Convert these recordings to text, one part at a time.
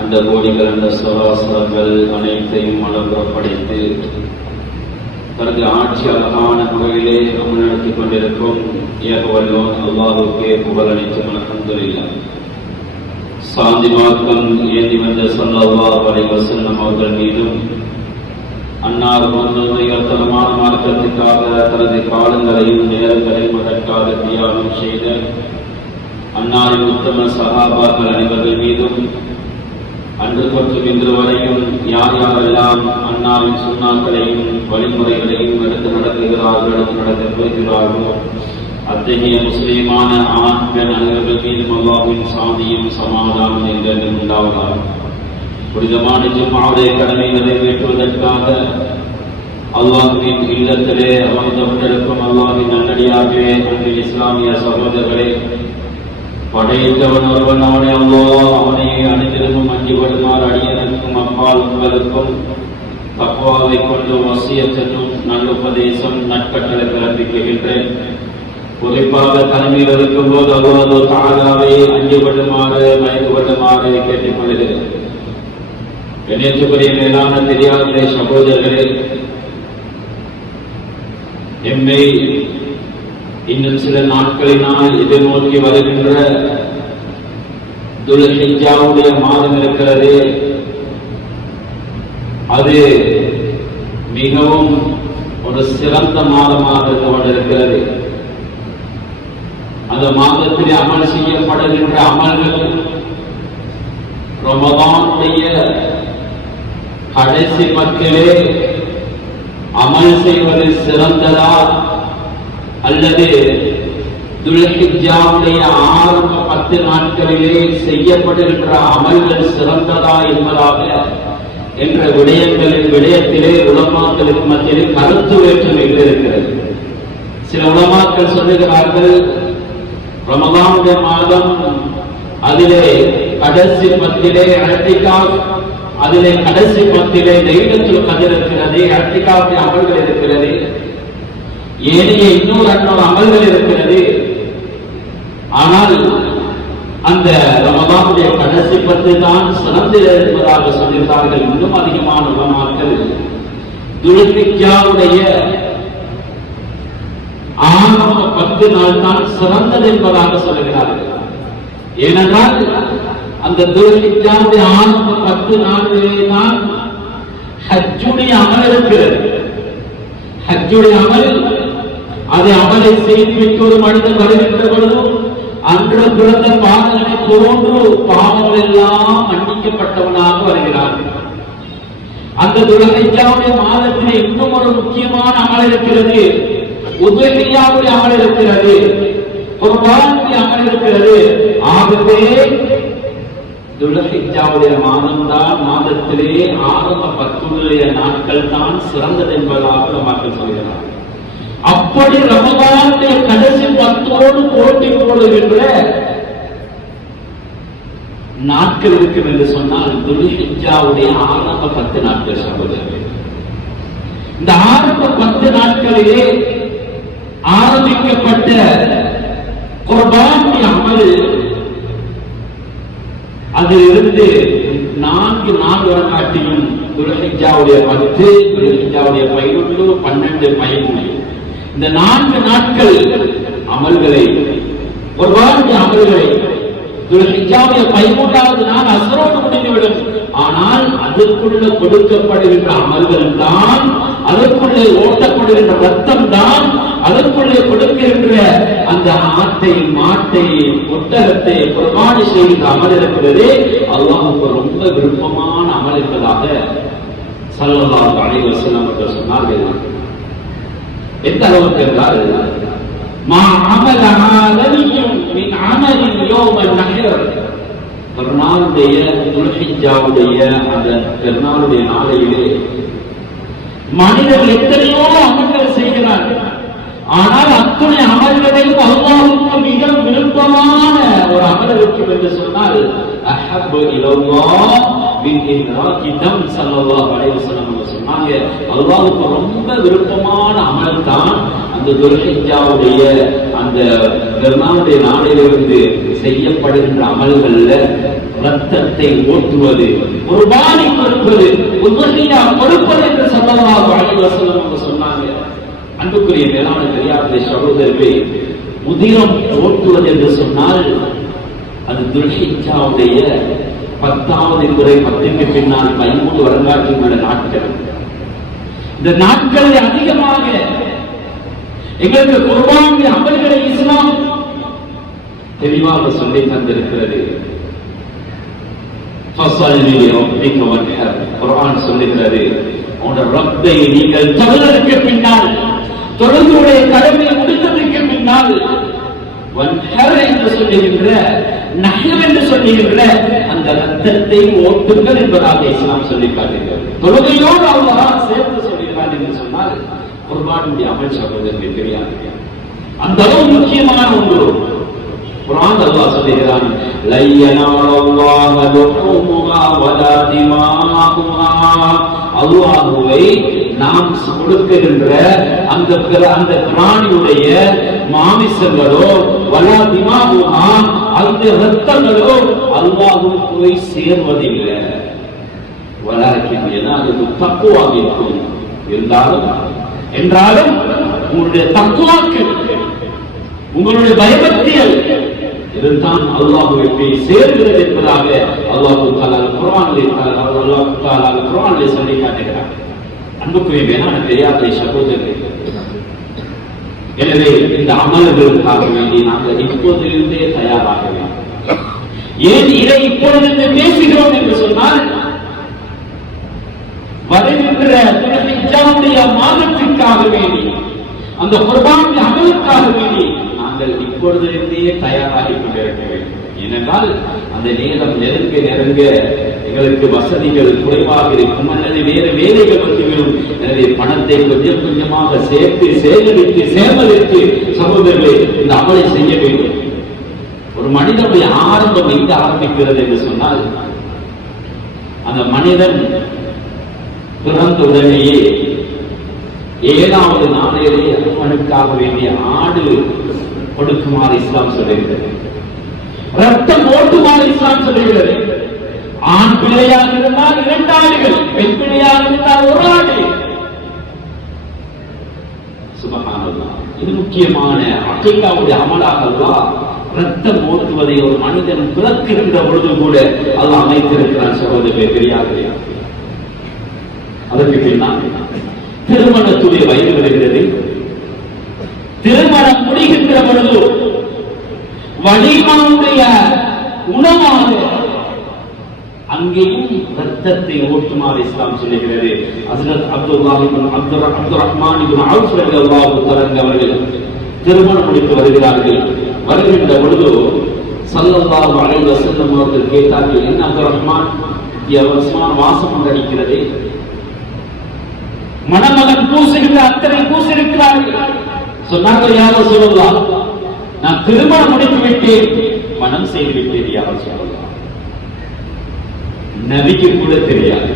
அந்த கோடிகள் அந்த சராசரங்கள் அனைத்தையும் அளவுறப்படைத்து தனது ஆட்சி அழகான முறையிலே அமல்நடத்திக் கொண்டிருக்கும் ஏகவல்லோன் அல்லாஹுக்கே புகழ் அனைத்தும் அல்ஹம்துலில்லாஹ். சாந்தி மார்க்கம் ஏந்தி வந்த ஸல்லல்லாஹு அலைஹி வஸல்லம் அவர்கள் மீதும் அன்னார் உயர்தரமான மார்க்கத்திற்காக தனது காலங்களையும் நேரங்களையும் அதற்காக தியாகம் செய்த அன்னாரின் உத்தம சஹாபாக்கள் அனைவர்கள் மீதும் அன்று தொற்றும் இன்று வரையும் யார் யாரெல்லாம் அன்னாரின் சுண்ணாக்களையும் வழிமுறைகளையும் எடுத்து நடத்துகிறார்கள் எடுத்து நடத்த போகிறார்களோ அத்தகைய முஸ்லீமான ஆண் பெண் அனைவர்கள் மீதும் அல்லாஹ்வின் சாந்தியும் சமாதானம் என்றென்றும் உண்டாவதாக. புனிதமான ஜும்ஆவுடைய கடமை நிறைவேற்றுவதற்காக அல்லாஹ்வின் இல்லத்திலே அமர்ந்து கொண்டிருக்கும் அல்லாஹ்வின் நல்லடியார்களே, அன்பு இஸ்லாமிய சகோதரர்களே, படைத்தவன் ஒருவன் அவனை அல்லாஹ் அவனை அனைத்திற்கும் அஞ்சி வருமாறு அடியனுக்கும் அப்பால் உங்களுக்கும் தக்வாவை கொண்டு வசியத் என்னும் நல்லுபதேசம் நற்கட்டளை பிறப்பிக்கின்றேன். குறிப்பாக தலைமையில் இருக்கும் போது அல்லாஹ் தஆலாவை அஞ்சிவிடுமாறு பயந்துவிடுமாறு கேட்டுக்கொள்கிறேன். கண்ணியத்துக்குரிய மேலான தெரியாத சகோதரர்களே, எம்மை இன்னும் சில நாட்களினால் எதிர்நோக்கி வருகின்ற துல்ஹிஜ்ஜாவுடைய மாதம் இருக்கிறது. அது மிகவும் ஒரு சிறந்த மாதமாக இருந்து கொண்டிருக்கிறது. அந்த மாதத்திலே அமல் செய்யப்படுகின்ற அமல்கள் ரமதானுடைய கடைசி பத்திலே அமல் செய்வது சிறந்ததா அல்லது துல்ஹிஜ்ஜாவுடைய ஆரம்ப 10 நாட்களிலே செய்யப்படுகின்ற அமல்கள் சிறந்ததா என்பதாக என்ற விடயத்திலே உலமாக்களுக்கு மத்தியிலே கருத்து வேற்றுமைகள் இருக்கிறது. சில உலமாக்கள் சொல்லுகிறார்கள், ரமதானுடைய மாதம் அதிலே கடைசி பத்திலே இஅ்திகாஃப், அதிலே கடைசி பத்திலே லைலத்துல் கத்ர் இருக்கிறது, இஅ்திகாஃப் அமல்கள் இருக்கிறது, ஏனைய இன்னொரு அமல்கள் இருக்கிறது. ஆனால் அந்த ரமதானுடைய கடைசி 10 தான் சிறந்தது என்பதாக சொல்லியிருந்தார்கள். இன்னும் அதிகமான உலமாக்கள் துல்ஹிஜ்ஜாவுடைய ஆரம்ப 10 நாள் தான் சிறந்தது என்பதாக சொல்லுகிறார்கள். ஏனென்றால் அந்த துல்ஹிஜ்ஜாவுடைய ஆரம்ப 10 நாட்களிலே தான் ஹஜ்ஜுடைய அமல் இருக்கிறது. ஹஜ்ஜுடைய அமல், அதை அமலை செய்துவிட்டு ஒரு மனிதன் வருகின்ற பொழுதும் அன்று பிறந்த பாவங்களை போன்று பாவங்கள் எல்லாம் மன்னிக்கப்பட்டவனாக வருகிறார். அந்த துல்ஹிஜ்ஜாவுடைய மாதத்திலே இன்னும் ஒரு முக்கியமான அமல் இருக்கிறது. உதுஹிய்யாவுடைய அமல் இருக்கிறது, குர்பானுடைய அமல் இருக்கிறது. ஆகவே துல்ஹிஜ்ஜாவுடைய மாதம்தான், மாதத்திலே ஆரம்ப 10 நாட்கள் தான் சிறந்தது என்பதாக மக்கள் சொல்கிறார். அப்படி ரமதானுடைய கடைசி 10 போட்டி போடுகின்ற நாட்கள் இருக்கும் என்று சொன்னால் துல்ஹிஜ்ஜாவுடைய ஆரம்ப 10 நாட்கள் சகோதரர்கள். இந்த ஆரம்ப 10 நாட்களிலே ஆரம்பிக்கப்பட்ட குர்பானுடைய அமல், அதிலிருந்து 4 நாள் வரக்காட்டியும் துல்ஹிஜ்ஜாவுடைய 10, துல்ஹிஜ்ஜாவுடைய 11, 12, 13 இந்த 4 நாட்கள் அமல்களை, குர்பானுடைய அமல்களை துல்ஹிஜ்ஜாவுடைய 13வது நாள் அஸ்ரோடு முடிந்துவிடும். ஆனால் அதற்குள்ள கொடுக்கப்படுகின்ற அமல்கள் தான், அதற்குள்ளே ஓட்டப்படுகின்ற ரத்தம் தான், அதற்குள்ளே கொடுக்கின்ற அந்த ஆட்டை, மாட்டை, ஒட்டகத்தை குர்பானி செய்கின்ற அமல் இருக்கிறது. அல்லாஹ்வுக்கு ரொம்ப விருப்பமான அமல் என்பதாக ஸல்லல்லாஹு அலைஹி வஸல்லம் அவர்கள் சொன்னார்கள். எந்த அளவுக்கு என்றால், மா அமல ஆதமியும் மின் அமலின் யௌமன் நஹர், பெருநாளுடைய துல்ஹிஜ்ஜாவுடைய அந்த பெருநாளுடைய நாளையிலே மனிதர்கள் எத்தனையோ அமல்கள் செய்கிறார்கள். ஆனால் அத்துணை அமல்களையும் அல்லாஹ்வுக்கு மிக விருப்பமான ஒரு அமல் இருக்கும் என்று சொன்னால் அஹப்பு இலல்லாஹ் மின் இஹ்ராகி தம் ஸல்லல்லாஹு அலைஹி வஸல்லம் சொன்னாங்க. அல்லாஹ்வுக்கு ரொம்ப விருப்பமான அமல் தான் அந்த துல்ஹிஜ்ஜாவுடைய அந்த பெருநாளுடைய நாளிலிருந்து செய்யப்படுகின்ற அமல்கள்ல ரத்தத்தை ஓட்டுவது, குர்பானி கொடுப்பது, உத்ஹியா கொடுப்பது என்று ஸல்லல்லாஹு அலைஹி வஸல்லம் சொன்னாங்க. அன்புக்குரிய மேலான பெரியார்களே, சகோதரர்களே, உதிரம் ஓட்டுவது என்று சொன்னால் அது துல்ஹிஜ்ஜாவுடைய 10வது பிறை 10க்கு பின்னால் 13 வருடங்களுக்கு உள்ள நாட்கள். இந்த நாட்களை அதிகமாக எங்களுக்கு குர்பானுடைய அமல்களை இஸ்லாம் தெளிவாக சொல்லி தந்திருக்கிறது. குர்ஆன் சொல்லுகிறது, உங்களுடைய ரப்பை நீங்கள் தொழுதற்கு பின்னால், தொழுகையுடைய கடமையை முடித்ததற்கு பின்னால் என்று சொல்லுகின்ற நஹர் என்று சொல்லுகின்ற அந்த ரத்தத்தை ஓட்டுங்கள் என்பதாக இஸ்லாம் சொல்லி காட்டுகிறது. தொழுகையோடு அல்லாஹ் சேர்த்து சொல்லுகிறார் என்று சொன்னால் குர்பானுடைய அமல் சகோதரர்களுக்கு தெரியாது. அந்த அளவு முக்கியமான ஒன்று. குர்ஆன் அல்லாஹ் சொல்லுகிறான், லையனால்லாஹ லுஹூமுஹா வலா திமாஉஹா. அல்லாஹ்வை நாம் கொடுக்கின்ற அந்த பிராணியுடைய மாமிசங்களோ வலா திமாஉஹா அந்த இரத்தங்களோ அல்லாஹ்வுக்கு போய் சேர்வதில்லை. வலாக்கின் யனாலு தக்வா மின்கும். என்றாலும் உங்களுடைய தக்வாக்கு, உங்களுடைய பயபக்தியல் இதுதான் அல்லாஹ்வை போய் சேர்கிறது என்பதாக அல்லாஹ் குர்ஆனிலே சொல்லி காட்டுகிறார். அன்புக்குரிய மேலான பெரியார்களே, சகோதரர்களே, எனவே இந்த அமல்களுக்காக வேண்டி நாங்கள் இப்போதிலிருந்தே தயாராக வேண்டும். ஏன் இதை இப்பொழுது பேசுகிறோம் என்று சொன்னால், வருகின்ற துல்ஹிஜ்ஜாவுடைய மாதத்திற்காக வேண்டி, அந்த குர்பானுடைய அமலுக்காக வேண்டி நாங்கள் இப்பொழுதிலிருந்தே தயாராகிக் கொண்டிருக்க வேண்டும். ஏனென்றால் அந்த நேரம் நெருங்க நெருங்க எங்களுக்கு வசதிகள் குறைவாக இருக்கும், அல்லது வேறு வேலைகள் வந்துவிடும். எனவே பணத்தை கொஞ்சம் கொஞ்சமாக சேர்த்து சேகரித்து சகோதரர்களே இந்த அமலை செய்ய வேண்டும். ஒரு மனிதனுடைய ஆரம்பம் எங்க ஆரம்பிக்கிறது என்று சொன்னால், அந்த மனிதன் பிறந்த உடனேயே 7வது நாளிலே அவனுக்காக வேண்டிய ஆடு கொடுக்குமாறு இஸ்லாம் சொல்லுகிறது. ரத்தம் ஓட்டுமாறு இஸ்லாம் சொல்லுகிறது. ஆண் பிள்ளையாக இருந்தால் 2 ஆடுகள், பெண் பிள்ளையாக இருந்தால் 1 ஆடு. சுப்ஹானல்லாஹ். இது முக்கியமான அகீகாவுடைய அமலாக அல்லாஹ் ரத்தம் ஓட்டுவதை ஒரு மனிதன் பிறக்கின்ற பொழுது கூட அல்லாஹ் அமைத்திருக்கிறான். சகோதரர்களே, பெரியார்களே, அதற்கு பின்னால் திருமணத்துடைய வயது வருகிறது. திருமணம் முடிகின்ற பொழுது வலிமாவுடைய உணவாக அங்கேயும் ரத்தத்தை ஓட்டுமாறு இஸ்லாம் சொல்லுகிறது. ஹஜ்ரத் அப்துல்லாஹ் இப்னு அப்துர்ரஹ்மான் இப்னு அவ்ஃப் ரலியல்லாஹு தஆலா அவர்கள் திருமணம் முடித்து வருகிறார்கள். வருகின்ற பொழுது ஸல்லல்லாஹு அலைஹி வஸல்லம் அவர்கள் கேட்டார்கள், என்ன அப்துர்ரஹ்மான், வாசம் அடிக்கிறது, மணமகன் பூசுகின்ற அத்தனை பூசிருக்கிறார்கள். சொன்னார்கள், யா ரசூலல்லாஹ், நான் திருமணம் முடித்து விட்டேன், மனம் செய்து விட்டேன் யா ரசூலல்லாஹ். நபிக்கு கூட தெரியாது.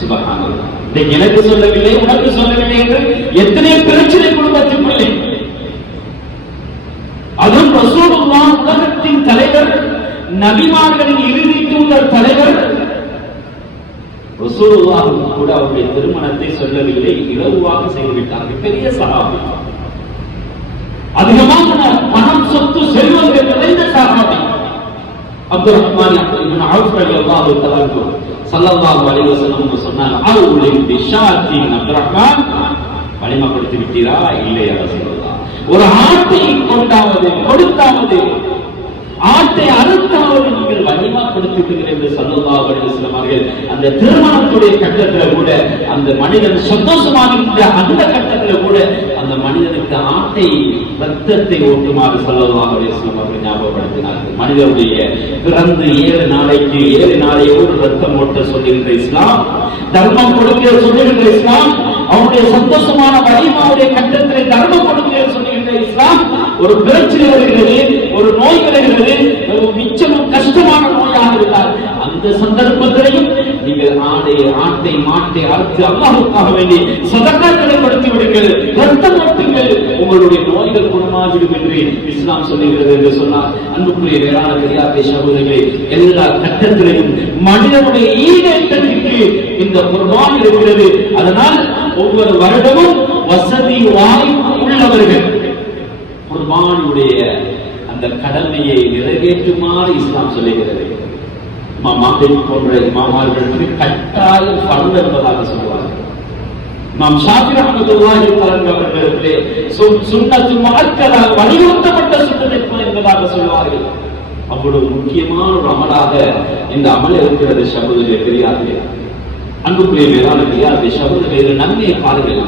சுப்ஹானல்லாஹ். எனக்கு சொல்லவில்லை, உனக்கு சொல்லவில்லை என்று எத்தனை பிரச்சனை குடும்பத்துக்குள்ளே. அதுவும் ரசூலுல்லாஹ் உலகத்தின் தலைவர், நபிமார்களின் இறுதி தூதர் தலைவர் ரசூலுல்லாஹ் கூட அவருடைய திருமணத்தை சொல்லவில்லை, இலகுவாக செய்துவிட்டார்கள். பெரிய சஹாபி, அதிகமான பணம், சொத்து, செல்வங்கள் நிறைந்த சஹாபி அப்துர்ரஹ்மான் இப்னு அவ்ஃப் ரலியல்லாஹு தஆலா ஸல்லல்லாஹு அலைஹி வஸல்லம் சொன்னாங்க, அவுலிம் பிஷாத்தின் அப்துர்ரஹ்மான், வலிமைப்படுத்தி விட்டீரா? இல்லை யா ரசூலுல்லாஹ். ஒரு ஆட்டை கொண்டாவது கொடுத்தாவது, ஆட்டை அறுத்தாவது நீங்கள் வலிமைப்படுத்துகிறீர்கள் என்று ஸல்லல்லாஹு அலைஹி வஸல்லம் அவர்கள் அந்த திருமணத்துடைய கட்டத்தில் கூட அந்த மனிதன் சந்தோஷமாக இருந்த அந்த கட்டத்தில் கூட அந்த மனிதனுக்கு ஆட்டை ரத்தத்தை ஓட்டுமாறு ஸல்லல்லாஹு அலைஹி வஸல்லம் அவர்கள் ஞாபகப்படுத்தினார்கள். மனிதனுடைய பிறந்து 7 நாளைக்கு 7 நாளையோடு ரத்தம் ஓட்ட சொல்லுகின்ற இஸ்லாம், தர்மம் கொடுக்க சொல்லுகின்ற இஸ்லாம், அவனுடைய சந்தோஷமான வலிமாவுடைய கட்டத்தில் தர்மம் கொடுக்க சொல்லுகின்ற இஸ்லாம், ஒரு பிரச்சனை வருகிறது, ஒரு நோய் வருகிறது, ஒரு மிச்சமும் கஷ்டமான நோயாக இருந்தால் அந்த சந்தர்ப்பத்திலையும் நீங்கள் ஆட்டை மாட்டை அறுத்து அல்லாஹ்வுக்காக வேண்டி சதகாக்களை கொடுத்து விடுங்கள், ரத்தம் ஓட்டுங்கள், உங்களுடைய நோய்கள் குணமாகிடும் என்று இஸ்லாம் சொல்லுகிறது என்று சொன்னார். அன்புக்குரிய வேளாண் பெரியாரை சகோதரர்களே, எல்லா கட்டத்திலையும் மனிதனுடைய ஈடேற்றத்திற்கு இந்த குர்பான் இருக்கிறது. அதனால் ஒவ்வொரு வருடமும் வசதி வாய்ப்பு உள்ளவர்கள் குர்பானுடைய அந்த கடமையை நிறைவேற்றுமாறு இஸ்லாம் சொல்லுகிறது. போன்ற இமாமார்களுக்கு கட்டாயம் ஃபர்து என்பதாக சொல்வார்கள். நாம் ஷாஃபி ரஹ்மத்துல்லாஹி அவர்களிடத்திலே சுன்னத்து முஅக்கதா வலியுறுத்தப்பட்ட சுன்னத் என்பதாக சொல்வார்கள். அவ்வளவு முக்கியமான ஒரு அமலாக இந்த அமல் இருக்கிறது. சகோதரர்களே, பெரியார்களே, அன்புக்குரிய மேலான பெரியார்களே, சகோதரர்களே, நன்மையை பாருங்கள்.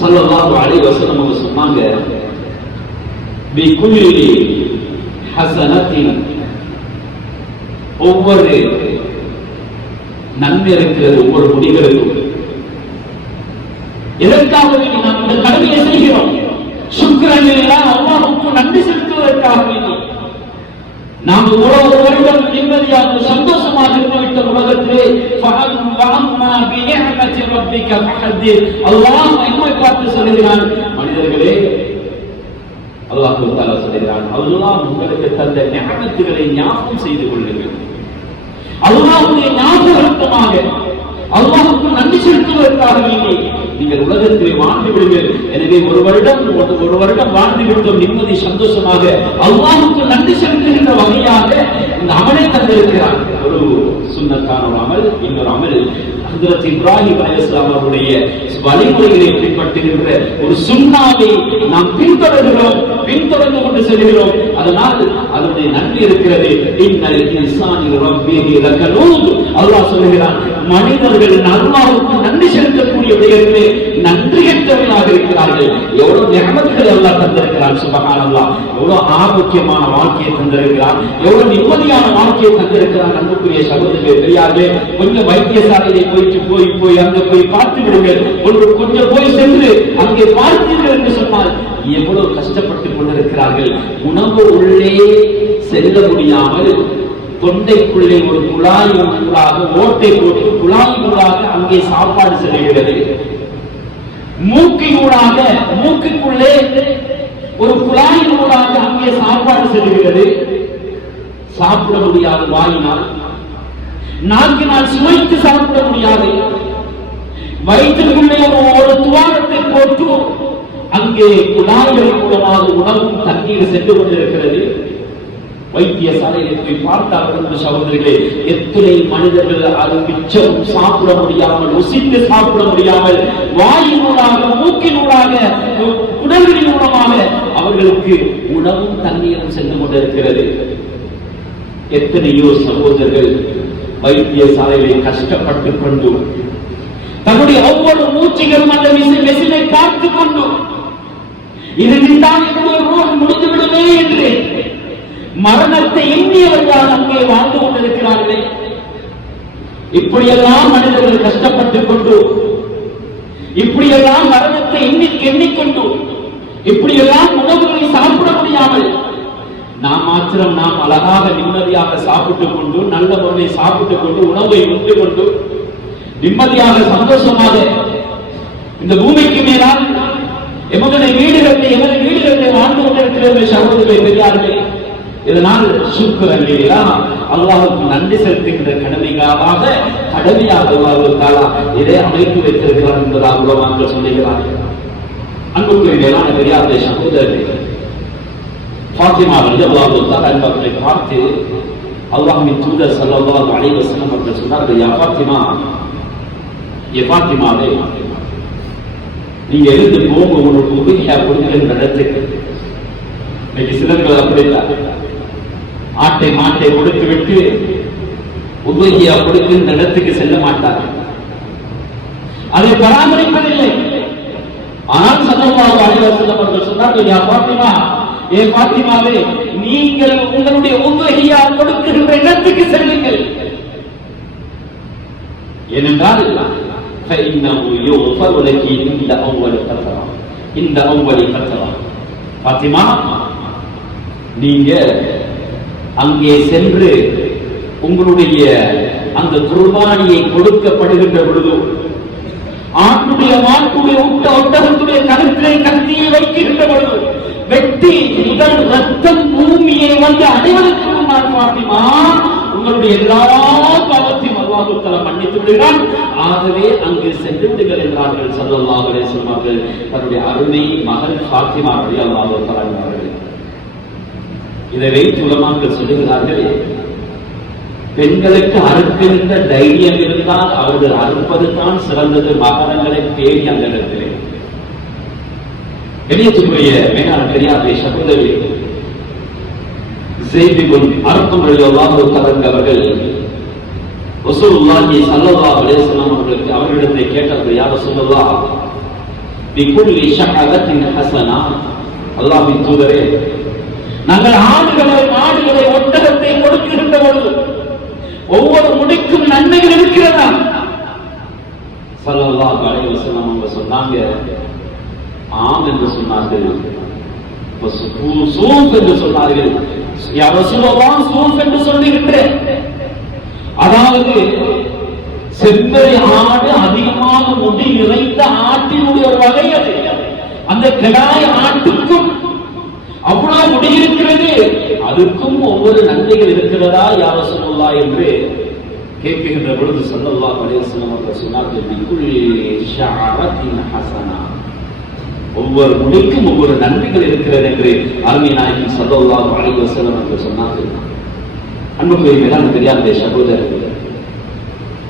ஸல்லல்லாஹு அலைஹி வஸல்லம் அவங்க சொன்னாங்க, பிகுல்லி ஹஸனத்தின், ஒவ்வொரு நன்மை இருக்கிறது ஒவ்வொரு முடிகளுக்கும். எதற்காக நாம் இந்த கடமையை செய்கிறோம்? சுக்ரன் லில்லாஹ், அல்லாஹ்வுக்கு நன்றி செலுத்துவதற்காக வேண்டி. நாம் ஒரு வருடம் நிம்மதியாக சந்தோஷமாக இருந்துவிட்ட உலகத்திலே அல்லாஹ் நம்மை பார்த்து சொல்கிறான், மனிதர்களே, அல்லாஹ் தஆலா சொல்கிறான், அல்லாஹ் உங்களுக்கு தந்த நிஅமத்துகளை ஞாபகம் செய்து கொள்ளுங்கள். அல்லாஹ்வுடைய ஞாபகார்த்தமாக அல்லாஹ்வுக்கு நன்றி செலுத்துவதற்காக வேண்டி நீங்கள் உலகத்திலே வாழ்ந்து விடுங்கள். எனவே ஒரு வருடம் வாழ்ந்து விட்டோம் நிம்மதி சந்தோஷமாக அல்லாஹ்வுக்கு நன்றி செலுத்துகின்ற வகையாக இந்த அமலை தந்திருக்கிறார். ஒரு சுன்னத்தான ஒரு அமல். இன்னொரு அமல், ஹஜ்ரத் இப்ராஹிம் அலைஹிஸ்ஸலாம் அவருடைய வழிமுறைகளை பின்பற்றுகின்ற ஒரு சுன்னாவை நாம் பின்தொடர்ந்து கொண்டு செல்கிறோம். அதனால் அதனுடைய நன்மை இருக்கிறது. இன்னல் இன்சானி ரப்பிஹி லகனூத், அல்லாஹ் சொல்கிறான், மனிதர்கள் அல்லாஹ்வுக்கு நன்றி செலுத்தக்கூடிய விடயத்திலே நன்றியற்றவர்களாக இருக்கிறார்கள். எவ்வளவு நிஅமத்துகளை அல்லாஹ் தந்திருக்கிறான். சுப்ஹானல்லாஹ், எவ்வளவு ஆரோக்கியமான வாழ்க்கையை தந்திருக்கிறான், எவ்வளவு நிம்மதியான வாழ்க்கையை தந்திருக்கிறான். அன்புக்குரிய சகோதரர்களே, பெரியார்களே, கொஞ்சம் வைத்தியசாலையை போய் அங்க போய் பார்த்து விடுங்கள். கொஞ்சம் போய் சென்று அங்கே பார்த்தீர்கள் என்று சொன்னால் எவ்வளவு கஷ்டப்பட்டுக் கொண்டிருக்கிறார்கள். உணவு உள்ளே செல்ல முடியாமல் தொண்டைக்குள்ளே ஒரு குழாயினூடாக ஓட்டை போட்டு குழாயினூடாக அங்கே சாப்பாடு செல்கிறது. மூக்குக்குள்ளே ஒரு குழாயினூடாக அங்கே சாப்பாடு செல்கிறது. சாப்பிட முடியாது வாயினால், நாக்கினால் சுவைத்து சாப்பிட முடியாது. வயிற்றுக்குள்ளே ஒரு துவாரத்தை போட்டு அங்கே குழாய்களின் மூலமாக உணவும் தண்ணீர் சென்று கொண்டிருக்கிறது. வைத்தியசாலையை போய் பார்த்தார்கள் சகோதரிகளே, எத்தனை மனிதர்கள் அது மிச்சமும் சாப்பிட முடியாமல், ருசித்து சாப்பிட முடியாமல், வாயினூடாக மூக்கினூடாக குடல்களின் மூலமாக அவர்களுக்கு உணவும் தண்ணீரும் சென்று கொண்டிருக்கிறது. எத்தனையோ சகோதரர்கள் வைத்தியசாலையை கஷ்டப்பட்டுக் கொண்டு தன்னுடைய ஒவ்வொரு மூச்சுகளும் அந்த மெஷினை பார்த்துக் கொண்டு இதுதான் என்னுடைய ரூஹ் முடிந்துவிடுமே என்று மரணத்தை எண்ணியவர்கள் அங்கே வாழ்ந்து கொண்டிருக்கிறார்களே. இப்படியெல்லாம் மனிதர்கள் கஷ்டப்பட்டுக் கொண்டு, இப்படியெல்லாம் மரணத்தை எண்ணிக்கொண்டு, இப்படியெல்லாம் உணவுகளை சாப்பிட முடியாமல் நாம் மாத்திரம் நாம் அழகாக நிம்மதியாக சாப்பிட்டுக் கொண்டு, நல்ல முறையை சாப்பிட்டுக் கொண்டு, உணவை உண்டு கொண்டு நிம்மதியாக சந்தோஷமாக இந்த பூமிக்கு மேலால் எமது வீடுகளில் வாழ்ந்து கொண்டிருக்கிற சகோதரர்களே, பெரியார்களே, இதனால் சுக்ரன் லில்லாஹ், அல்லாஹ்வுக்கு நன்றி செலுத்துகின்ற கடமையாக அல்லாஹ் தஆலா இதை அமைத்து வைத்திருக்கிறார் என்பதாக உலமாக்கள் சொல்லுகிறார்கள். அன்புக்குரிய மேலான பெரியார்களே, சகோதரர்களே, ஃபாத்திமா ரலியல்லாஹு தஆலா அவர்களை பார்த்து அல்லாஹ்வின் தூதர் ஸல்லல்லாஹு அலைஹி வஸல்லம் அவர்கள் சொன்னார்கள், யா ஃபாத்திமா, ஏ ஃபாத்திமாவே, நீங்க எழுந்து போங்க, உங்களுக்கு உபையா கொடுக்கின்ற இடத்துக்கு. இன்னைக்கு சிலர்கள் அப்படி இல்லை, ஆட்டை மாட்டை கொடுத்து விட்டு உபையா கொடுக்கின்ற இடத்துக்கு செல்ல மாட்டார்கள், அதை பராமரிப்பதில்லை. ஆனால் ஸல்லல்லாஹு அலைஹி வஸல்லம் அவர்கள் சொன்னார்கள், யா ஃபாத்திமா, ஏ ஃபாத்திமாவே, நீங்கள் உங்களுடைய உபையா கொடுக்கின்ற இடத்துக்கு செல்லுங்கள். ஏனென்றால் فإنه يغفر لك عند أول فترة. ஃபாத்திமா, நீங்க அங்கே சென்று உங்களுடைய அந்த குர்பானியை கொடுக்கப்படுகின்ற பொழுது ஆட்டுடைய மாட்டுடைய ஒட்டகத்துடைய கருத்திலே கத்தியை வைக்கின்ற பொழுது வெட்டி முதல் ரத்தம் பூமியை வந்து அடைவதற்கு முன்னால் பாத்திமா உங்களுடைய எல்லா பாவத்தையும் அல்லாஹ் தஆலா மன்னித்து விடுகிறான். ஆகவே அங்கு சென்று விடுங்கள் என்றார்கள் ஸல்லல்லாஹு அலைஹி வஸல்லம் அவர்கள் தன்னுடைய அருமை மகள் ஃபாத்திமா ரலியல்லாஹு தஆலா அவர்கள். இதை வைத்து உலமாக்கள் சொல்லுகிறார்கள், பெண்களுக்கு அறுக்கின்ற தைரியம் இருந்தால் அவர்கள் அறுப்பது தான் சிறந்தது, மகரங்களை தேடி அந்த இடத்திலே. வெளியேற்றக்கூடிய மேலான பெரியாரை சகோதரி அர்த்தம் ரலியல்லாஹு தஆலா அவர்கள் ரசூலுல்லாஹி ஸல்லல்லாஹு அலைஹி வஸல்லம் அவர்களுக்கு அவர்களிடத்தை கேட்டார்கள், யா ரசூலல்லாஹ் பிகுல்லி ஷஹஅத்தின் ஹஸனா, அல்லாஹ்வின் தூதரே, நாங்கள் ஆடுகளை மாடுகளை ஒட்டகத்தை கொடுக்கின்ற பொழுது ஒவ்வொரு முடிக்கும் நன்மைகள் இருக்கிறதா? ஸல்லல்லாஹு அலைஹி வஸல்லம் அவங்க சொன்னாங்க, ஆம் என்று சொன்னார்கள். சூஃப் என்று சொன்னார்கள். யா ரசூலல்லாஹ் சூஃப் என்று சொல்லுகின்றேன், அதாவது செம்மறி ஆடு அதிகமாக முடி நிறைந்த ஆட்டினுடைய ஒரு வகை அது. அந்த கிடாய் ஆட்டுக்கும் அவ்வளவு முடி இருக்கிறது, அதுக்கும் ஒவ்வொரு நன்மைகள் இருக்கிறதா யா ரசூலுல்லாஹ் என்று கேட்கின்ற பொழுது ஸல்லல்லாஹு அலைஹி வஸல்லம் அவர்கள் சொன்னார்கள், பிகுல்லி ஷஅரத்தின் ஹஸனா, ஒவ்வொரு முடிக்கும் ஒவ்வொரு நன்மைகள் இருக்கிறது என்று அருமை நாயகம் ஸல்லல்லாஹு அலைஹி வஸல்லம் அவர்கள் சொன்னார்கள். அன்புக்குரிய பெரியார்களே சகோதரர்களே,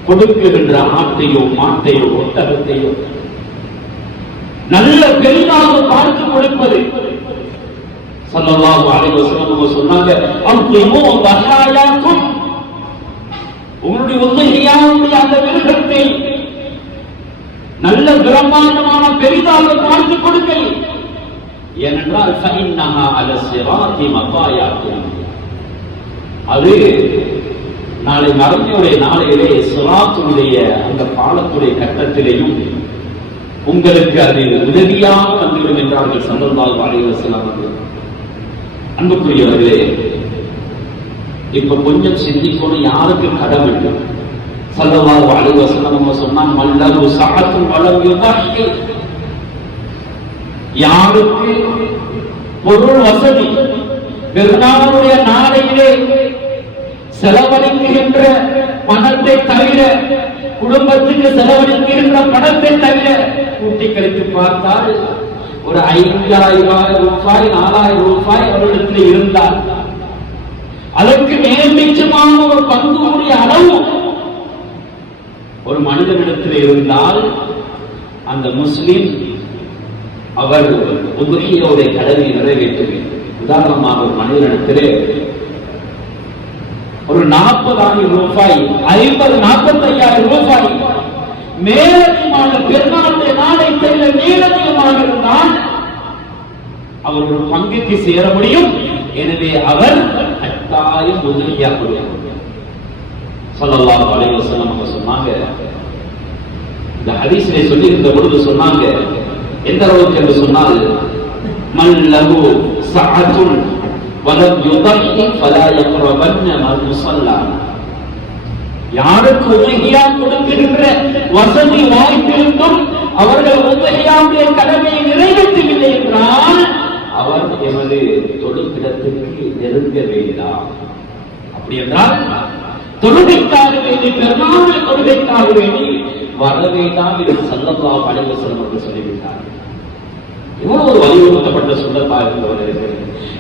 கொடுக்கின்ற ஆட்டையோ மாட்டையோ ஒட்டகத்தையோ நல்ல பெரிதாக பார்த்து கொடுப்பது. ஸல்லல்லாஹு அலைஹி வஸல்லம் சொன்னாங்க, அன்திமு வஹாயாக்கும், உங்களுடைய உதஹியாவுடைய அந்த மிருகத்தை நல்ல பிரம்மாண்டமான பெரிதாக பார்த்து கொடுங்கள். ஏனென்றால் ஃபஇன்னஹா அல ஸிராத்தி மகாயாக்கும், அது நாளை மறுமையுடைய நாளையிலே ஸிராத்துடைய அந்த பாலத்துடைய கட்டத்திலேயும் உங்களுக்கு அது உதவியாக வந்துவிடும் என்றார்கள் ஸல்லல்லாஹு அலைஹி வஸல்லம் அவர்கள். அன்புக்குரியவர்களே, இப்ப கொஞ்சம் சிந்திக்கணும், யாருக்கு கடன் இல்லை? ஸல்லல்லாஹு அலைஹி வஸல்லம் அவங்க சொன்னாங்க, மல்லஹு ஸஅத்துன் வலம் யுதஹி, யாருக்கு பொருள் வசதி பெருநாளுடைய நாளையிலே செலவழிக்கின்ற பணத்தை தவிர, குடும்பத்துக்கு செலவழிக்கின்ற பணத்தை தவிர கூட்டி கழித்து பார்த்தால் ஒரு 5000 ரூபாய் 4000 ரூபாய் அவரிடத்தில் இருந்தால் அதற்கு மேல் மிச்சமான ஒரு பங்குடைய அளவு ஒரு மனிதனிடத்தில் இருந்தால் அந்த முஸ்லிம் அவர் உதுஹியாவுடைய கடமையை நிறைவேற்ற வேண்டும். உதாரணமாக ஒரு மனிதனிடத்திலே ஒரு 40,000 ரூபாய் 45,000 ரூபாய் மேலதிகமான பெருநாளுடைய நாளை தவிர மேலதிகமாக இருந்தால் அவர் ஒரு பங்குக்கு சேர முடியும். எனவே அவர் கட்டாயம் உதவியாக கொடுக்க. ஸல்லல்லாஹு அலைஹி வஸல்லம் அவங்க சொன்னாங்க, இந்த ஹதீஸிலே சொல்லி இருந்த பொழுது சொன்னாங்க, எந்த அளவுக்கு என்று சொன்னால், மல்லஹு ஸஅத்துன் வலம் யுதஹி ஃபலா யக்ரபன்ன முஸல்லா, யாருக்கு உதவியா கொடுக்கின்ற வசதி வாய்ப்பிருந்தும் அவர்கள் உதவியாவுடைய கடமையை நிறைவேற்றவில்லை என்றால் அவர் எமது தொழுகிடத்திற்கு நெருங்க வேண்டாம். அப்படி என்றால் தொழுகைக்காக வேண்டி, பெருநாள் தொழுகைக்காக வேண்டி வர வேண்டாம் என்று ஸல்லல்லாஹு அலைஹி வஸல்லம் அவர்கள் சொல்லிவிட்டார். இவ்வளவு வலியுறுத்தப்பட்ட சுண்ணத்தாக இருக்கிறது.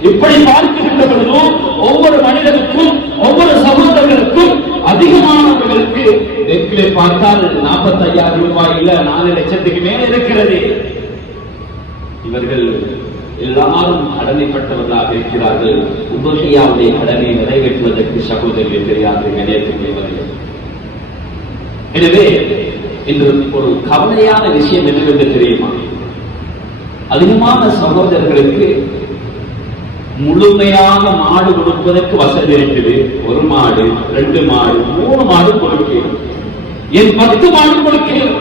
இப்படி பார்க்கின்ற பொழுதும் ஒவ்வொரு மனிதனுக்கும் ஒவ்வொரு சகோதரர்களுக்கும் அதிகமானவர்களுக்கு நெற்கிலே பார்த்தால் 45,000 ரூபாய் இல்ல 4 லட்சத்துக்கு மேல இருக்கிறது. இவர்கள் எல்லாரும் கடமைப்பட்டவர்களாக இருக்கிறார்கள். உதுஹியாவுடைய கடமையை நிறைவேற்றுவதற்கு சகோதரர்கள் பெரியார்கள் நிலையத்தில். எனவே இன்று ஒரு கவலையான விஷயம் என்னவென்று தெரியுமா? அதிகமான சகோதரர்களுக்கு முழுமையாக மாடு கொடுப்பதற்கு வசதி இருக்குது. 1 மாடு 2 மாடு 3 மாடு கொடுக்கிறோம், என் 10 மாடு கொடுக்கிறோம்.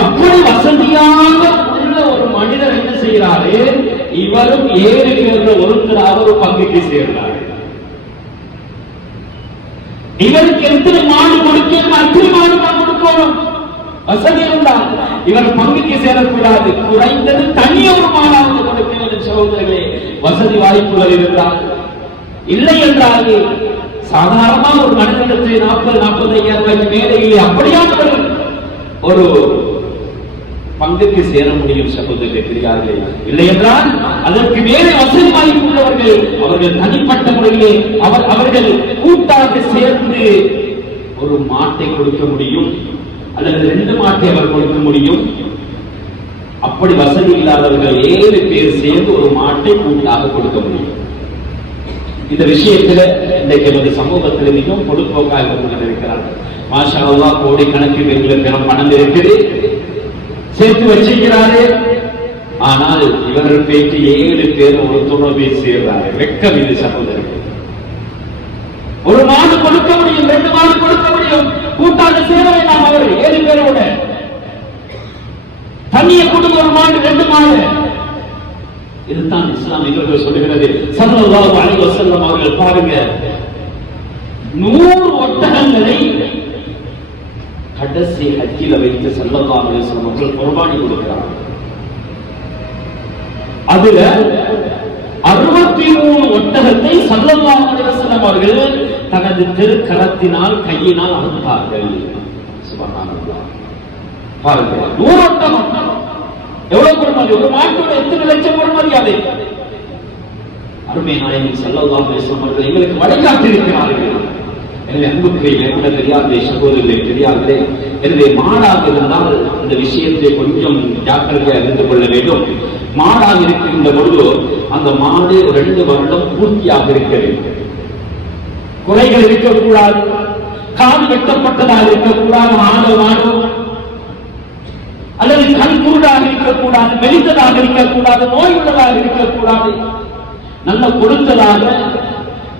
அப்படி வசதியாக உள்ள ஒரு மனிதர் என்ன செய்கிறாரு? இவரும் ஏறுகின்ற ஒருத்தராக ஒரு பங்குக்கு சேர்கிறார். இவருக்கு எத்தனை மாடு கொடுக்கணும், அத்தனை மாடு தான் கொடுக்கணும். வசதி இருந்தால் இவர் பங்குக்கு சேரக்கூடாது, குறைந்தது தனி ஒரு மாடாவது கொடுக்க வேண்டும். சகோதரர்களே, வசதி வாய்ப்புகள் இருந்தால், இல்லை என்றால் சாதாரணமாக ஒரு மனிதனுக்கு 40-45 ரூபாய்க்கு மேலே அப்படியானவர்கள் ஒரு பங்குக்கு சேர முடியும். சகோதரர்களே, பெரியார்களே, இல்லை என்றால் அதற்கு மேலே வசதி வாய்ப்பு உள்ளவர்கள் அவர்கள் தனிப்பட்ட முறையிலே அவர்கள் கூட்டாக சேர்ந்து ஒரு மாட்டை கொடுக்க முடியும், அல்லது 2 மாட்டை அவர் கொடுக்க முடியும். அப்படி வசதி இல்லாதவர்கள் 7 பேர் சேர்ந்து ஒரு மாட்டை கூட்டாக கொடுக்க முடியும். இந்த விஷயத்துல இன்றைக்கு நமது சமூகத்தில் மிகவும் பொதுப்போக்காக இருக்கிறார்கள். மாஷா அல்லாஹ், கோடிக்கணக்கில் எங்களுக்கு பணம் இருக்குது, சேர்த்து வச்சிருக்கிறாரு. ஆனால் இவர்கள் பேச்சு 7 பேர் ஒரு 90 பேர் சேர்றாரு. வெட்கம் இது சகோதரர்கள். ஒரு மாடு கொடுக்க முடியும், 2 மாடு கொடுக்க முடியும், கூட்டாக சேர வேண்டாம். அவர் 7 பேரோட தண்ணியை கொடுங்க, ஒரு மாடு 2 மாடு. இதுதான் இஸ்லாம் எங்களுக்கு சொல்லுகிறது. ஸல்லல்லாஹு அலைஹி வஸல்லம் அவர்கள் பாருங்க, 100 ஒட்டகங்களை கடைசி ஹஜ்ஜில வைத்து ஸல்லல்லாஹு அலைஹி வஸல்லம் அவர்கள் குர்பானி கொடுக்கிறார்கள். அதுல 63 ஒட்டகத்தை ஸல்லல்லாஹு அலைஹி வஸல்லம் அவர்கள் தனது திருக்கரத்தினால் கையினால் அறுத்தார்கள். சுப்ஹானல்லாஹ். பாருங்க, 100 ஒட்டகம் எவ்வளவு பொறுமதி, ஒரு மாட்டோட எத்தனை லட்சம் பொறுமதி அது. அருமை நாயகம் ஸல்லல்லாஹு அலைஹி வஸல்லம் அவர்கள் எங்களுக்கு வழிகாட்டி இருக்கிறார்கள். எனவே அன்புக்குரிய கூட பெரியார்களே, சகோதரர்களே, பெரியார்களே, எனவே மாடாக இருந்தால் இந்த விஷயத்தை கொஞ்சம் ஜாக்கிரதையாக இருந்து கொள்ள வேண்டும். மாடாக இருக்கின்ற பொழுது அந்த மாடு 2 வருடம் பூர்த்தியாக இருக்க வேண்டும். குறைகள் இருக்கக்கூடாது, காது வெட்டப்பட்டதாக இருக்கக்கூடாது, மாடு அல்லது கண் குருடாக இருக்கக்கூடாது, மெலிந்ததாக இருக்கக்கூடாது, நோய் உள்ளதாக இருக்கக்கூடாது, நல்ல கொடுத்ததாக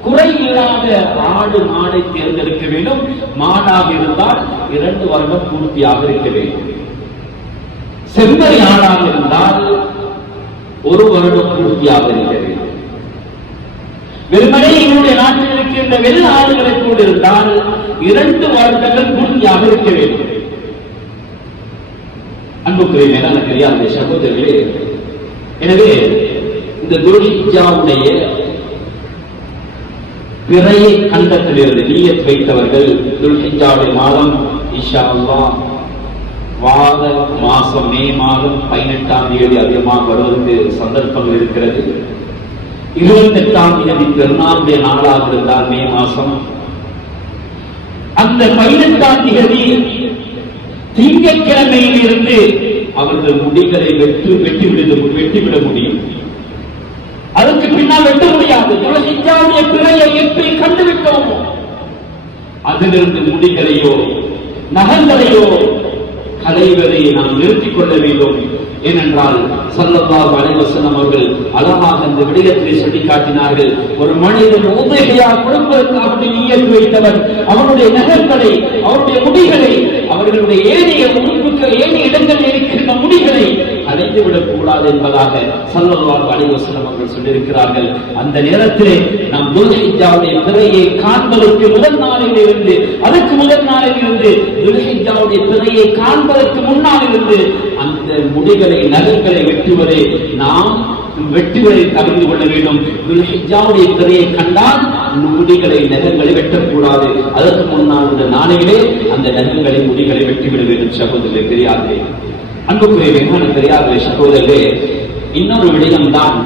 குறை இல்லாத ஆடு மாடை தேர்ந்தெடுக்க வேண்டும். மாடாக இருந்தால் 2 வருடம் பூர்த்தியாக இருக்க வேண்டும். செம்மறி ஆடாக இருந்தால் 1 வருடம் பூர்த்தியாக இருக்க வேண்டும். வெறுமனே எங்களுடைய நாட்டில் இருக்கின்ற வெள்ள ஆடுகளை கூட இருந்தால் 2 வருடங்கள் பூர்த்தியாக இருக்க வேண்டும். அன்புக்குரிய மேலான பெரியார்களே, சகோதரர்களே, எனவே இந்த துல்ஹிஜ்ஜாவுடைய பிறையை கண்டத்திலிருந்து நியத் வைத்தவர்கள் துல்ஹிஜ்ஜாவுடைய மாதம் இன்ஷா அல்லாஹ் வார மாசம் மே மாதம் 18ஆம் தேதி அதிகமாக வருவதற்கு சந்தர்ப்பங்கள் இருக்கிறது. 28ஆம் தேதி பெருநாளுடைய நாளாக இருந்தால் மே மாசம், அந்த 18ஆம் தேதி திங்கட்கிழமையில் இருந்து அவர்கள் முடிகளை வெட்டிவிட முடியும். அதற்கு பின்னால் வெட்ட முடியாது. துல்ஹிஜ்ஜாவுடைய பிறையை எப்படி கண்டுவிட்டோமோ அதிலிருந்து முடிகளையோ நகங்களையோ களைவதை நாம் நிறுத்திக் கொள்ள வேண்டும். ஏனென்றால் ஸல்லல்லாஹு அலைஹி வஸல்லம் அவர்கள் அழகாக இந்த விடயத்தை சொல்லி காட்டினார்கள். ஒரு மனிதன் உதவியா கொடுப்பதற்காக நியத் வைத்தவன் அவனுடைய நகங்களை, அவருடைய முடிகளை, அவர்களுடைய ஏனைய இடங்களில் இருக்கின்ற முடிகளை அடைந்து விடக் கூடாது என்பதாக ஸல்லல்லாஹு அலைஹி வஸல்லம் அவர்கள் சொல்லியிருக்கிறார்கள். அந்த நேரத்திலே நாம் துல்ஹிஜ்ஜாவுடைய பிறையை காண்பதற்கு முதல் நாளில் இருந்து, அதற்கு முதல் நாளில் இருந்து, துல்ஹிஜ்ஜாவுடைய பிறையை காண்பதற்கு முன்னால் இருந்து அந்த முடிகளை நகங்களை வெட்டுவதை நாம் வெட்டுவதை தவிர்த்து கொள்ள வேண்டும். துல்ஹிஜ்ஜாவுடைய பிறையை கண்டால் முடிகளை நகங்களை வெட்டக்கூடாது. அதற்கு முன்னால் உள்ள நாளையிலே அந்த நகங்களை முடிகளை வெட்டிவிட வேண்டும். சகோதரர்களே, பெரியார்களே, அன்புக்குரிய வெங்கான பெரியார்களே, சகோதரர்களே, இன்னொரு விடயம் தான்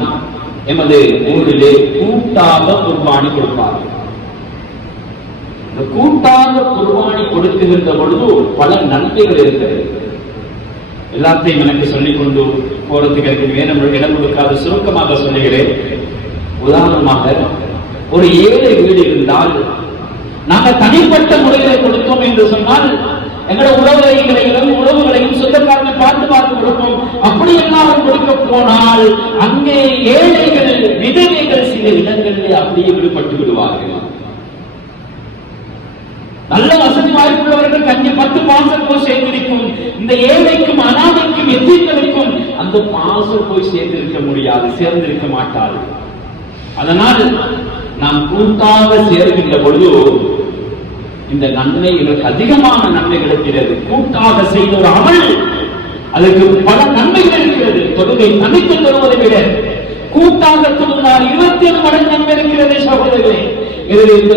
எமது ஊரிலே கூட்டாக குர்பானி கொடுப்பார்கள். கூட்டாக குர்பானி கொடுக்குகின்ற பொழுது பல நன்மைகள் இருக்கிறது. எல்லாத்தையும் எனக்கு சொல்லிக் கொண்டு போறதுக்கு எனக்கு வேணும் இடம் கொடுக்காத சுருக்கமாக சொல்லுகிறேன். உதாரணமாக ஒரு ஏழை வீடு இருந்தால் நாங்கள் தனிப்பட்ட முறைகளை கொடுத்தோம் என்று சொன்னால் எங்களோட உறவுகளையும் சொந்தக்காரர்கள் பார்த்து கொடுப்போம். அப்படி எல்லாம் கொடுக்க போனால் அங்கே ஏழைகள் விதவைகள் சில இடங்களில் அப்படியே விடுபட்டு விடுவார்கள். நல்ல வசதி வாய்ப்புள்ளவர்கள் கஞ்சி 10 மாசம் போய் சேர்ந்திருக்கும். இந்த ஏழைக்கும் அனாதைக்கும் எத்தீம்களுக்கும் அந்த மாசம் போய் சேர்ந்திருக்க முடியாது, சேர்ந்திருக்க மாட்டார்கள். அதனால் நாம் கூட்டாக சேர்கின்ற பொழுது இந்த நன்மை இதற்கு அதிகமான நன்மைகள் இருக்கிறது. கூட்டாக செய்த ஒரு அமல் அதற்கு பல நன்மைகள் இருக்கிறது. தொழுகை தனித்து தொழுவதை விட கூட்டாக தொழுதால் 27 மடங்கு நன்மை இருக்கிறது சகோதரர்களே. இதில் இந்த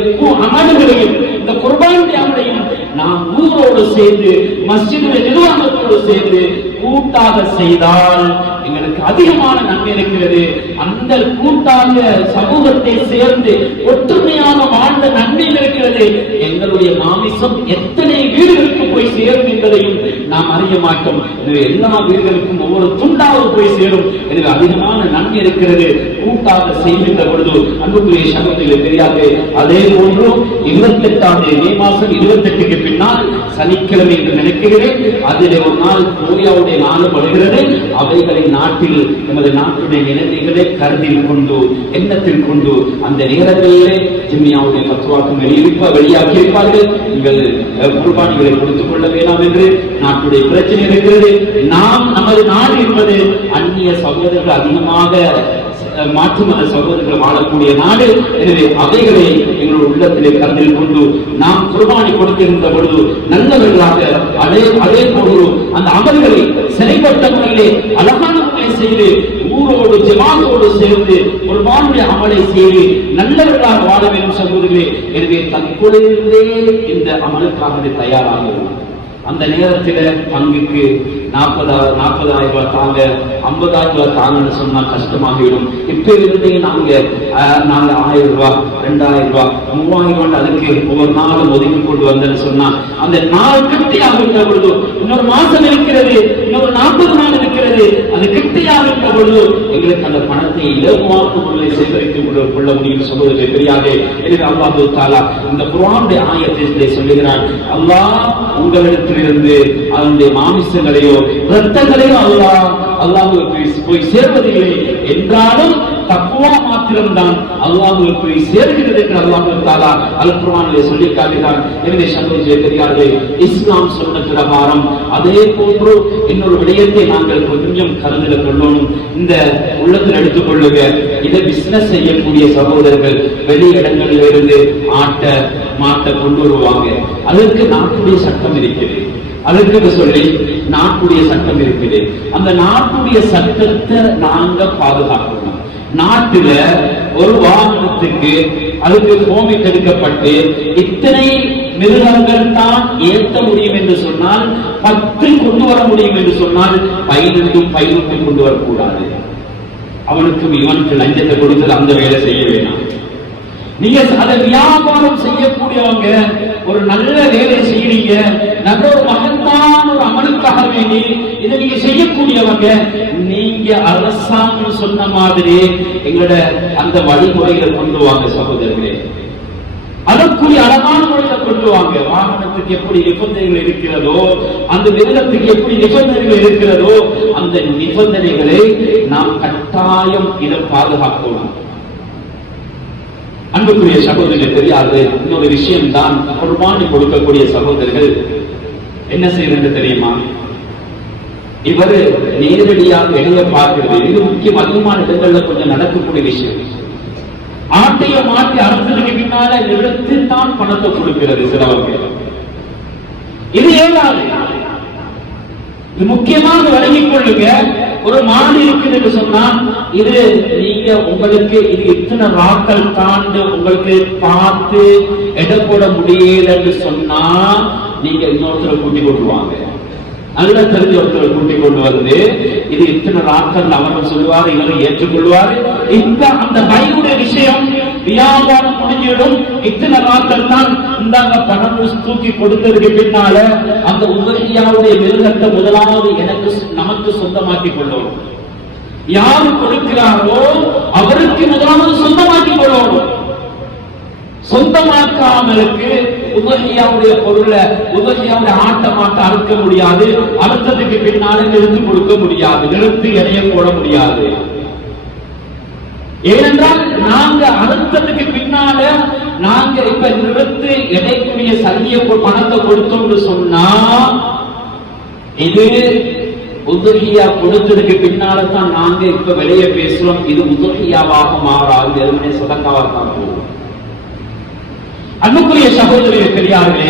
அமல்களையும் இந்த குர்பானுடைய அமலையும் நாம் ஊரோடு சேர்ந்து மஸ்ஜிதுடைய நிர்வாகத்தோடு சேர்ந்து கூட்டாக செய்தால் எங்களுக்கு அதிகமான நன்மை இருக்கிறது. அந்த கூட்டாக சமூகத்தை சேர்ந்து ஒற்றுமையாக வாழ்ந்த நன்மை இருக்கிறது. எங்களுடைய மாமிசம் எத்தனை வீடுகளுக்கு போய் சேரும் என்பதையும் நாம் அறிய மாட்டோம். எனவே எல்லா வீடுகளுக்கும் ஒவ்வொரு துண்டாவது போய் சேரும். எனவே அதிகமான நன்மை இருக்கிறது கூட்டாக செய்கின்ற பொழுது. அன்புக்குரிய சகோதரர்களே தெரியாது. அதே போன்று 28ஆம் தேதி மே மாதம் 28க்கு பின்னால் சனிக்கிழமை என்று நினைக்கிறேன். அதில் ஒரு நாள் கோரியாவுடைய நாள் வருகிறது. அவைகளை நாட்டில் நமது நாட்டுடைய நிலைமைகளை கருத்தில் கொண்டு எண்ணத்தில் கொண்டு அந்த நேரங்களிலே ஜிம்மியாவுடைய பத்துவாக்கம் வெளியாக்கி இருப்பார்கள். நீங்கள் குர்பானிகளை கொடுத்துக் கொள்ள வேண்டாம் என்று நாட்டுடைய பிரச்சனை இருக்கிறது. நாம் நமது நாடு என்பது அந்நிய சகோதரர்கள் அதிகமாக மாற்று மத சகோதரர்கள் வாழக்கூடிய நாடு. எனவே அவைகளை எங்களுடைய உள்ளத்திலே கருத்தில் கொண்டு நாம் குர்பானி கொடுக்கின்ற பொழுது நல்லவர்களாக அதே போன்று அந்த அமல்களை சிறைப்பட்ட முறையிலே அழகான முறையை செய்து ஊரோடு ஜமாத்தோடு சேர்ந்து குர்பானுடைய அமலை செய்து நல்லவர்களாக வாழ வேண்டும் சகோதரர்களே. எனவே தற்கொலையிலே இந்த அமலுக்காக தயாராகும். அந்த நேரத்தில் பங்குக்கு 40,000 ரூபாய் தாங்க, 50,000 ரூபாய் தாங்கன்னு சொன்னா கஷ்டமாகிவிடும். இப்ப இருந்து நாங்க 1000 ரூபாய், 2000 ரூபாய், 3000 ரூபாய் அதுக்கு ஒவ்வொரு நாளும் ஒதுக்கி கொண்டு வந்தேன்னு சொன்னா அந்த நாள் கிட்டியாக பொழுது இன்னொரு மாசம் இருக்கிறது, இன்னொரு 40 நாள் இருக்கிறது. அது கிட்டியாக பொழுது எங்களுக்கு அந்த பணத்தை இலகுவான பொருளை சேகரித்துக் கொள்ள முடியும் சொல்வதற்கு தெரியாது. எனவே அல்லாஹ் தஆலா இந்த குர்ஆனுடைய ஆயத்தை சொல்லுகிறான். அல்லாஹ் உங்களிடத்திலிருந்து அதனுடைய மாமிசங்களையோ இரத்தங்களையோ அல்லாஹ்வுக்கு போய் சேர்வதில்லை என்றாலும் தக்வா மாத்திரம்தான் அல்லாஹ்வுக்கு போய் சேர்கிறது என்று அல்லாஹ் தஆலா அல் குர்ஆனிலே சொல்லி காட்டுகிறான். எனவே சகோதரர்களே பெரியார்களே, இஸ்லாம் சொன்ன பிரகாரம் அதே போன்று இன்னொரு விடயத்தை நாங்கள் கொஞ்சம் கருத்தில் கொள்ளணும். இந்த உள்ளத்தில் எடுத்துக் கொள்ளுங்க. இதை பிசினஸ் செய்யக்கூடிய சகோதரர்கள் வெளி இடங்களில் இருந்து மாட்டை கொண்டு வருவாங்க. அதற்கு நாட்டுடைய சட்டம் இருக்கிறது. அதற்கு சொல்லி நாட்டுடைய சட்டம் இருக்குது. அந்த நாட்டுடைய சட்டத்தை நாங்க பாதுகாக்கணும். நாட்டில ஒரு வாகனத்துக்கு அதுக்கு பெர்மிட் எடுக்கப்பட்டு இத்தனை மிருகங்கள் தான் ஏற்ற முடியும் என்று சொன்னால் 10 கொண்டு வர முடியும் என்று சொன்னால் 15 கொண்டு வரக்கூடாது. இவனுக்கு லஞ்சத்தை கொடுத்து அந்த வேலை செய்ய வேண்டாம். நீங்க அதை வியாபாரம் செய்யக்கூடியவங்க ஒரு நல்ல வேலை செய்யறீங்க, நல்ல ஒரு மகத்தான ஒரு அமலுக்காக வேண்டி இதை நீங்க செய்யக்கூடியவங்க, நீங்க அரசாங்கம் சொன்ன மாதிரி எங்களோட அந்த வழிமுறைகளை கொண்டு வாங்க சகோதரர்களே. அதற்குரிய அழகான முறையில கொண்டு வாங்க. வாகனத்துக்கு எப்படி நிபந்தனைகள் இருக்கிறதோ, அந்த விருதத்துக்கு எப்படி நிபந்தனைகள் இருக்கிறதோ, அந்த நிபந்தனைகளை நாம் கட்டாயம் இதை பாதுகாக்கணும். அன்புக்குரிய சகோதரர்கள் தெரியாது. இன்னொரு விஷயம் தான், குர்பானி கொடுக்கக்கூடிய சகோதரர்கள் என்ன செய்யறது தெரியுமா? இவர் நேரடியாக வெளியே பார்க்கிறது. இது முக்கியம். அதிகமான இடங்கள்ல கொஞ்சம் நடக்கக்கூடிய விஷயம். ஆட்டைய மாற்றி அரசுக்கு பின்னால நிறுத்தி தான் பணத்தை கொடுக்கிறது சிலவங்க. இது ஏதாவது இது முக்கியமாக விளங்கிக் கொள்ளுங்க. ஒரு மாடு இருக்குது என்று சொன்னா இது நீங்க உங்களுக்கு இது இத்தனை நாட்கள் தாண்டு உங்களுக்கு பார்த்து எடை போட முடியல என்று சொன்னா நீங்க இன்னொருத்தரை கூட்டி கொண்டுவாங்க. நல்ல தெரிஞ்ச ஒருத்தரை கூட்டி கொண்டு வந்து இது இத்தனை நாட்கள் அவர்கள் சொல்லுவார், இவரை ஏற்றுக்கொள்வார். இந்த அந்த பையுடைய விஷயம் வியாபாரம் முடிஞ்சிடும். இத்தனை நாட்கள் தான் இந்தாங்க பணம் தூக்கி கொடுத்ததுக்கு பின்னால அந்த உதவியாவுடைய மிருகத்தை முதலாவது நமக்கு சொந்தமாக்கி கொள்ளணும். யாரு கொடுக்கிறாரோ அவருக்கு முதலாவது சொந்தமாக்கி கொள்ளணும். சொந்தமாக்காமலுக்கு உதவியாவுடைய பொருளை உதவியாவுடைய ஆட்ட அறுக்க முடியாது. அறுத்ததுக்கு பின்னாலே நிறுத்தி கொடுக்க முடியாது, நிறுத்தி எடைய போட முடியாது. ஏனென்றால் நாங்க அறுத்ததுக்கு பின்னால நாங்க இப்ப நிறுத்தி எடைக்குரிய சல்லிய பணத்தை கொடுத்தோம்னு சொன்னா இது உதவியா கொடுத்ததுக்கு பின்னால்தான் நாங்க இப்ப வெளியே பேசுறோம். இது உதவியாவாக மாறாது, எதுவுமே சதக்காவாக தான் போகும். அன்புக்குரிய சகோதரர்களே, பெரியார்களே,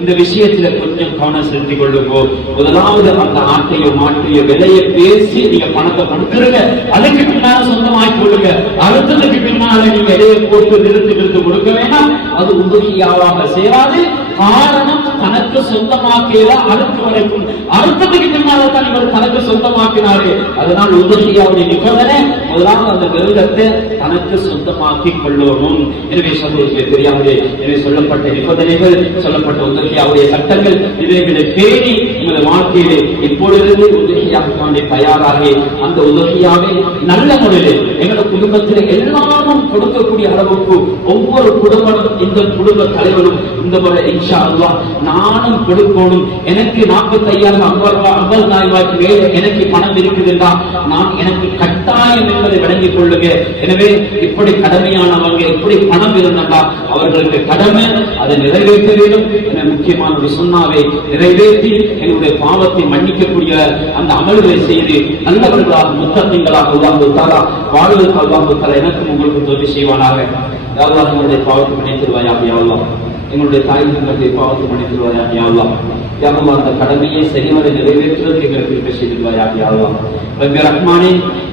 இந்த விஷயத்துல கொஞ்சம் கவனம் செலுத்திக் கொள்ளுங்க. முதலாவது அந்த ஆட்டையோ மாட்டையோ விலையை பேசி நீங்க பணத்தை கொடுத்துருங்க, அதுக்கு பின்னால சொந்தமாக்கி கொள்ளுங்க. அடுத்ததுக்கு பின்னால நீங்க இடையை போட்டு நிறுத்து கொடுக்க வேணாம். அது உதவியாவாக சேராது. காரணம், தனக்கு சொந்தமாக்கல அடுத்த வரைக்கும், அடுத்ததுக்கு பின்னால தான் இவர் தனக்கு சொந்தமாக்கினாரு. அதனால் உதவியாவுடைய நிபந்தனை முதலாவது அந்த விருதத்தை தனக்கு சொந்தமாக்கி கொள்ளணும். எனவே சகோதரர்களே, பெரியார்களே, எனவே சொல்லப்பட்ட நிபந்தனைகள், சொல்லப்பட்ட உதவியாவுடைய சட்டங்கள், இவைகளை பேணி உங்களது வாழ்க்கையிலே இப்பொழுது உதவியாக தயாராகி அந்த உதவியாவை நல்ல முறையில் எங்களோட குடும்பத்தில் எல்லாரும் கொடுக்கக்கூடிய அளவுக்கு ஒவ்வொரு குடும்பமும், இந்த குடும்ப தலைவரும் இந்த முறை இன்ஷா அல்லாஹ் நானும் கொடுக்கணும். எனக்கு 45,000 ரூபாய்க்கு மேலே எனக்கு பணம் இருக்குதுன்னா நான் எனக்கு கட்டாயம் என்பதை விளங்கிக் கொள்ளுங்க. எனவே இப்படி கடமையானவங்க இப்படி பணம் இருந்தா அவர்களுக்கு கடமை அதை நிறைவேற்ற வேண்டும். என முக்கியமான ஒரு சுன்னாவை நிறைவேற்றி எங்களுடைய பாவத்தை மன்னிக்கக்கூடிய அந்த அமல்களை செய்து நல்லவர்களாக முத்தத்திங்களாக அல்லாஹ் தஆலா வாழ்வதற்கு அல்லாஹ் தஆலா எனக்கும் உங்களுக்கு உதவி செய்வானாக. அல்லாஹ் எங்களுடைய பாவத்தை மன்னித்திருவாயாக யா அல்லாஹ். எங்களுடைய தாய் தந்தையை பாவத்தை மன்னித்திருவாயாக யா அல்லாஹ். யா அல்லாஹ், அந்த கடமையை சரிவர நிறைவேற்றுவதற்கு எங்களுக்கு கிருபை செய்திருவாயாக யா அல்லாஹ். ரப்பி ரஹ்மானே,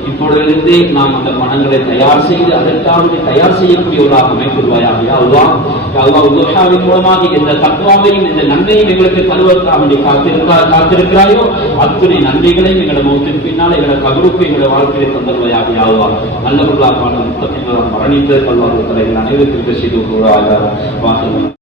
இப்பொழுதிருந்தே நாம் அந்த பணங்களை தயார் செய்து அதற்காக தயார் செய்யக்கூடியவர்களாக அமைத்திருவாயாக யா அல்லாஹ். யா அல்லாஹ், துஆவின் மூலமாக இந்த தக்வாவையும் இந்த நன்மையும் எங்களுக்கு தருவதற்காக நீ காத்திருக்கிறாயோ அத்துணை நன்மைகளையும் எங்களை மௌத்தின் பின்னால் எங்களை கபருக்கு எங்களை வாழ்க்கையை தந்தருவாயாக யா அல்லாஹ். நல்லவர்களாக வாழ்ந்த முத்தத்தினால் மரணித்த அல்லாஹ் தஆலா அனைவருக்கும் கிருபை செய்து